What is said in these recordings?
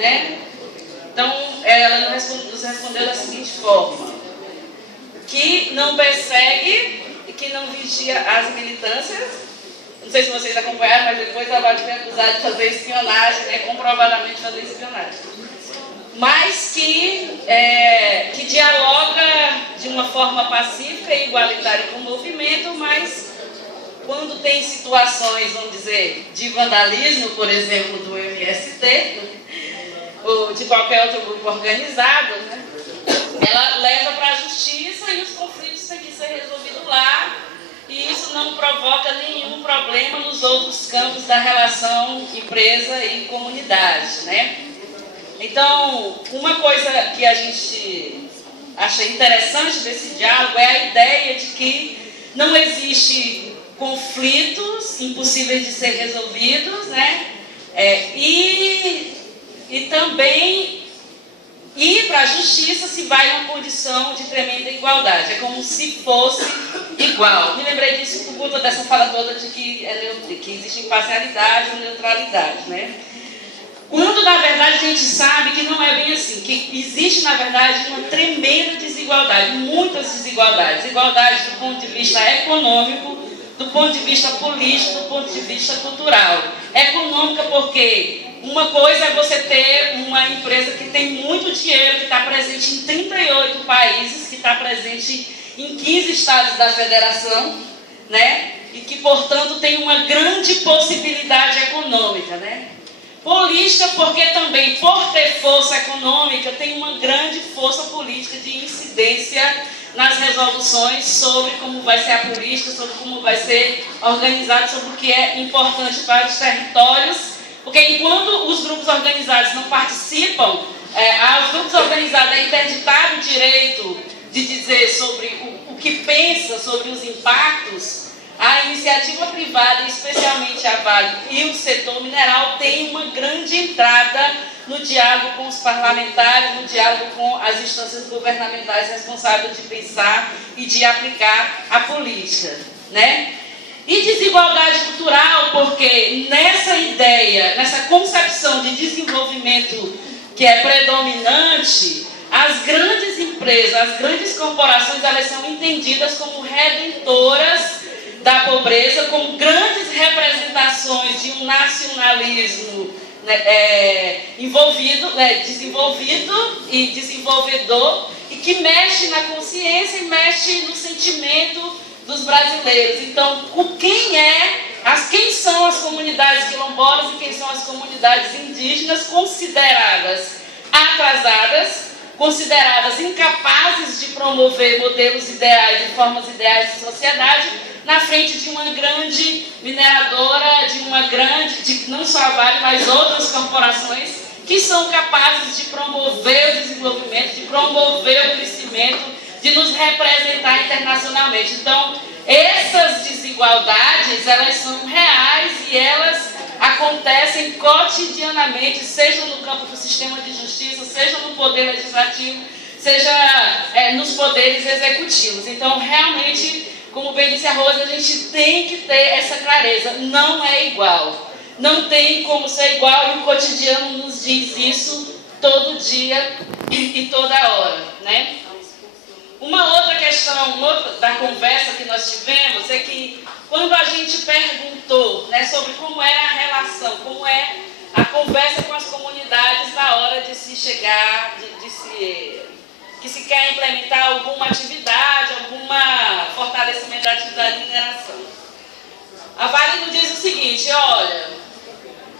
né? Então, ela nos respondeu da seguinte forma: que não persegue e que não vigia as militâncias. Não sei se vocês acompanharam, mas depois a Vale foi acusada de fazer espionagem, né? Comprovadamente fazer espionagem. Mas que dialoga de uma forma pacífica e igualitária com o movimento, mas quando tem situações, vamos dizer, de vandalismo, por exemplo, do MST, ou de qualquer outro grupo organizado, né, ela leva para a justiça e os conflitos têm que ser resolvidos lá, e isso não provoca nenhum problema nos outros campos da relação empresa e comunidade, né? Então, uma coisa que a gente acha interessante desse diálogo é a ideia de que não existe conflitos impossíveis de ser resolvidos, né? E também ir para a justiça se vai numa condição de tremenda igualdade. É como se fosse igual. Me lembrei disso por conta dessa fala toda de que existe imparcialidade e neutralidade, né? Quando, na verdade, a gente sabe que não é bem assim, que existe, na verdade, uma tremenda desigualdade, muitas desigualdades. Desigualdade do ponto de vista econômico, do ponto de vista político, do ponto de vista cultural. Econômica porque uma coisa é você ter uma empresa que tem muito dinheiro, que está presente em 38 países, que está presente em 15 estados da federação, né? E que, portanto, tem uma grande possibilidade econômica, né? Política porque também, por ter força econômica, tem uma grande força política de incidência nas resoluções sobre como vai ser a política, sobre como vai ser organizado, sobre o que é importante para os territórios, porque enquanto os grupos organizados não participam, aos grupos organizados é interditado o direito de dizer sobre o que pensa sobre os impactos. A iniciativa privada, especialmente a Vale e o setor mineral, tem uma grande entrada no diálogo com os parlamentares, no diálogo com as instâncias governamentais responsáveis de pensar e de aplicar a política, né? E desigualdade cultural, porque nessa ideia, nessa concepção de desenvolvimento que é predominante, as grandes empresas, as grandes corporações, elas são entendidas como redentoras da pobreza, como grandes representações de um nacionalismo, né, desenvolvido e desenvolvedor, e que mexe na consciência e mexe no sentimento dos brasileiros. Então, quem são as comunidades quilombolas e quem são as comunidades indígenas consideradas atrasadas, consideradas incapazes de promover modelos ideais e formas ideais de sociedade, na frente de uma grande mineradora, não só a Vale, mas outras corporações que são capazes de promover o desenvolvimento, de promover o crescimento, de nos representar internacionalmente. Então, essas desigualdades, elas são reais e elas acontecem cotidianamente, seja no campo do sistema de justiça, seja no poder legislativo, seja nos poderes executivos. Então, realmente, como bem disse a Rosa, a gente tem que ter essa clareza. Não é igual. Não tem como ser igual, e o cotidiano nos diz isso todo dia e toda hora, né? Uma outra questão da conversa que nós tivemos é que quando a gente perguntou, né, sobre como era a relação, como é a conversa com as comunidades na hora de se chegar, que se quer implementar alguma atividade, algum fortalecimento da atividade de mineração. A Vale nos diz o seguinte: olha,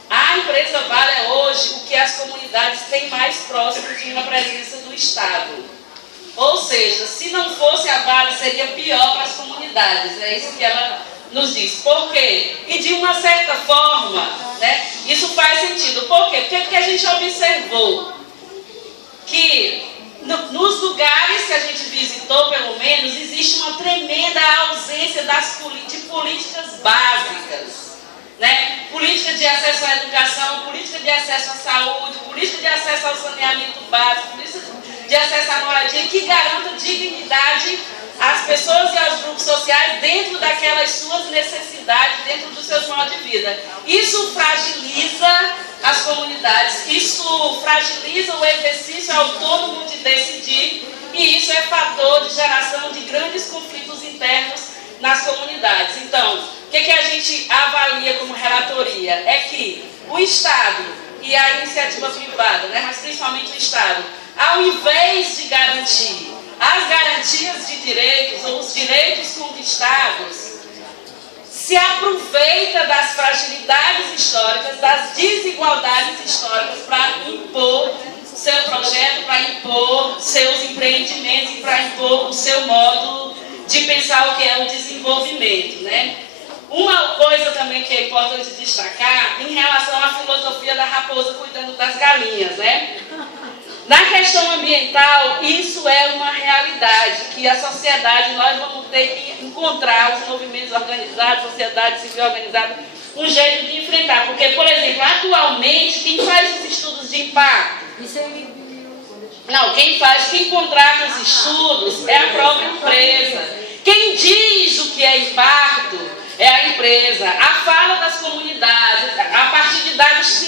a empresa Vale é hoje o que as comunidades têm mais próximo de uma presença do Estado. Ou seja, se não fosse a Vale, seria pior para as comunidades. É isso que ela nos diz. Por quê? E de uma certa forma, né, isso faz sentido. Por quê? Porque a gente observou que nos lugares que a gente visitou, pelo menos, existe uma tremenda ausência de políticas básicas, né? Política de acesso à educação, política de acesso à saúde, política de acesso ao saneamento básico, política de acesso à moradia, que garanta dignidade às pessoas e aos grupos sociais dentro daquelas suas necessidades, dentro dos seus modos de vida. Isso fragiliza as comunidades. Isso fragiliza o exercício autônomo de decidir e isso é fator de geração de grandes conflitos internos nas comunidades. Então, o que a gente avalia como relatoria? É que o Estado e a iniciativa privada, né, mas principalmente o Estado, ao invés de garantir as garantias de direitos ou os direitos conquistados, se aproveita das fragilidades históricas, das desigualdades históricas para impor seu projeto, para impor seus empreendimentos e para impor o seu modo de pensar o que é o desenvolvimento, né? Uma coisa também que é importante destacar em relação à filosofia da raposa cuidando das galinhas, né? Na questão ambiental, isso é uma realidade que a sociedade, nós vamos ter que encontrar, os movimentos organizados, a sociedade civil organizada, um jeito de enfrentar. Porque, por exemplo, atualmente, quem faz os estudos de impacto? Não, quem contrata os estudos é a própria empresa. Quem diz o que é impacto é a empresa. A fala das comunidades, a partir de dados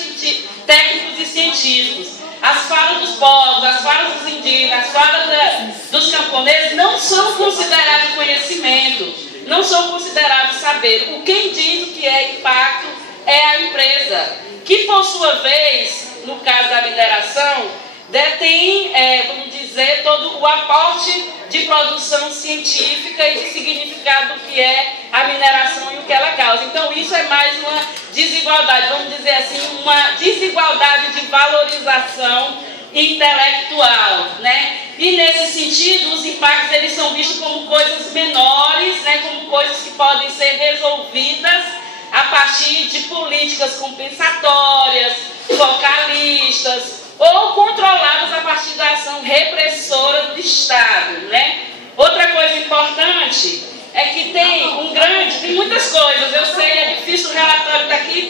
técnicos e científicos, as falas dos povos, as falas dos indígenas, as falas dos camponeses não são consideradas conhecimento, não são considerados saber. Quem diz o que é impacto é a empresa, que por sua vez, no caso da mineração, detém, vamos dizer, todo o aporte de produção científica e de significado do que é a mineração e o que ela causa. Então, isso é mais uma desigualdade, vamos dizer assim, uma desigualdade de valorização intelectual, né? E, nesse sentido, os impactos eles são vistos como coisas menores, né? Como coisas que podem ser resolvidas a partir de políticas compensatórias, focalistas, ou controladas a partir da ação repressora do Estado, né? Outra coisa importante é que tem muitas coisas, eu sei, é difícil o relatório estar aqui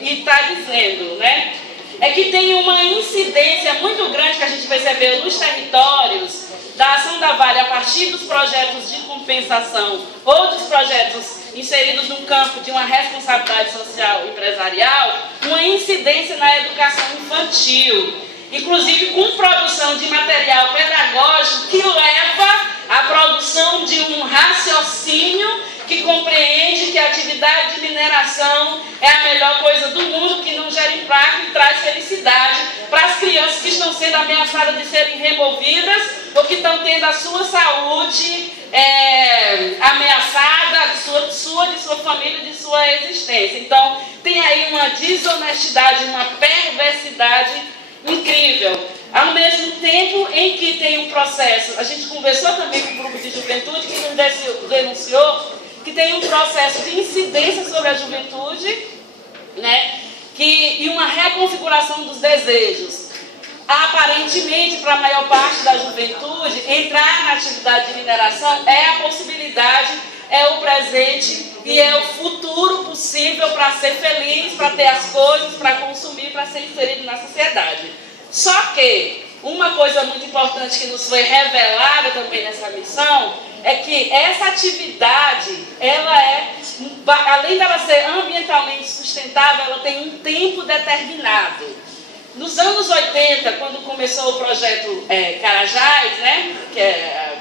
e está dizendo, né? É que tem uma incidência muito grande que a gente percebeu nos territórios da ação da Vale a partir dos projetos de compensação ou dos projetos inseridos no campo de uma responsabilidade social empresarial, uma incidência na educação infantil, inclusive com produção de material pedagógico que leva à produção de um raciocínio que compreende que a atividade de mineração é a melhor coisa do mundo, que não gera impacto e traz felicidade para as crianças que estão sendo ameaçadas de serem removidas ou que estão tendo a sua saúde ameaçada, de sua família, de sua existência. Então, tem aí uma desonestidade, uma perversidade incrível. Ao mesmo tempo em que tem um processo, a gente conversou também com o grupo de juventude que nos denunciou que tem um processo de incidência sobre a juventude, né? E uma reconfiguração dos desejos. Aparentemente, para a maior parte da juventude, entrar na atividade de mineração é a possibilidade, é o presente e é o futuro possível para ser feliz, para ter as coisas, para consumir, para ser inserido na sociedade. Só que uma coisa muito importante que nos foi revelada também nessa missão é que essa atividade, ela além dela ser ambientalmente sustentável, ela tem um tempo determinado. Nos anos 80, quando começou o projeto Carajás, né, que é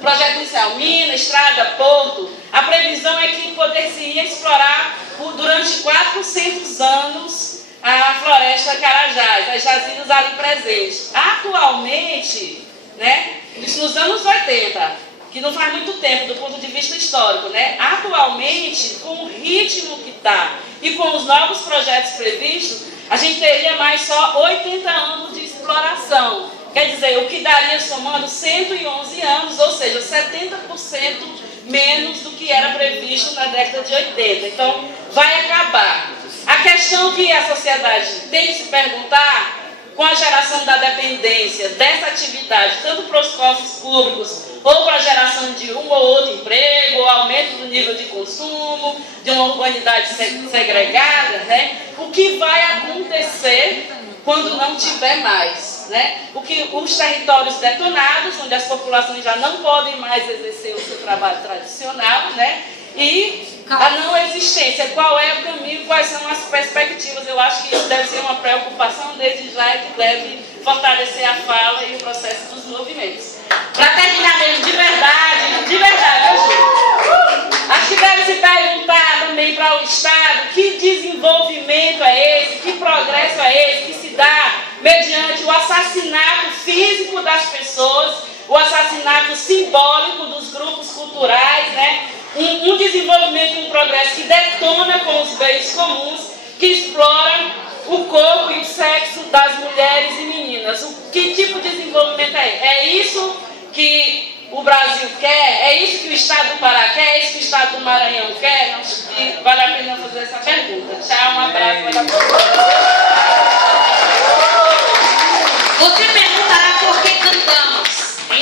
projeto inicial, mina, estrada, porto, a previsão é que poder-se-ia explorar durante 400 anos a floresta Carajás, as jazidas ali presentes. Atualmente, né, nos anos 80, que não faz muito tempo do ponto de vista histórico, né, atualmente, com o ritmo que está e com os novos projetos previstos, a gente teria mais só 80 anos de exploração. Quer dizer, o que daria somando 111 anos, ou seja, 70% menos do que era previsto na década de 80. Então, vai acabar. A questão que a sociedade tem que se perguntar, com a geração da dependência dessa atividade, tanto para os cofres públicos, ou para a geração de um ou outro emprego, ou aumento do nível de consumo, de uma urbanidade segregada, né? O que vai acontecer quando não tiver mais, né? Os territórios detonados, onde as populações já não podem mais exercer o seu trabalho tradicional, né? E a não existência. Qual é o caminho, quais são as perspectivas? Eu acho que isso deve ser uma preocupação desde já e que deve fortalecer a fala e o processo dos movimentos. Para terminar mesmo, de verdade, acho que deve se perguntar também para o Estado que desenvolvimento é esse, que progresso é esse que se dá mediante o assassinato físico das pessoas, o assassinato simbólico dos grupos culturais, né? Um desenvolvimento e um progresso que detona com os bens comuns, que explora o corpo e o sexo das mulheres e meninas. Que tipo de desenvolvimento é esse? É isso que o Brasil quer? É isso que o Estado do Pará quer? É isso que o Estado do Maranhão quer? Acho que vale a pena fazer essa pergunta. Tchau, um abraço. Você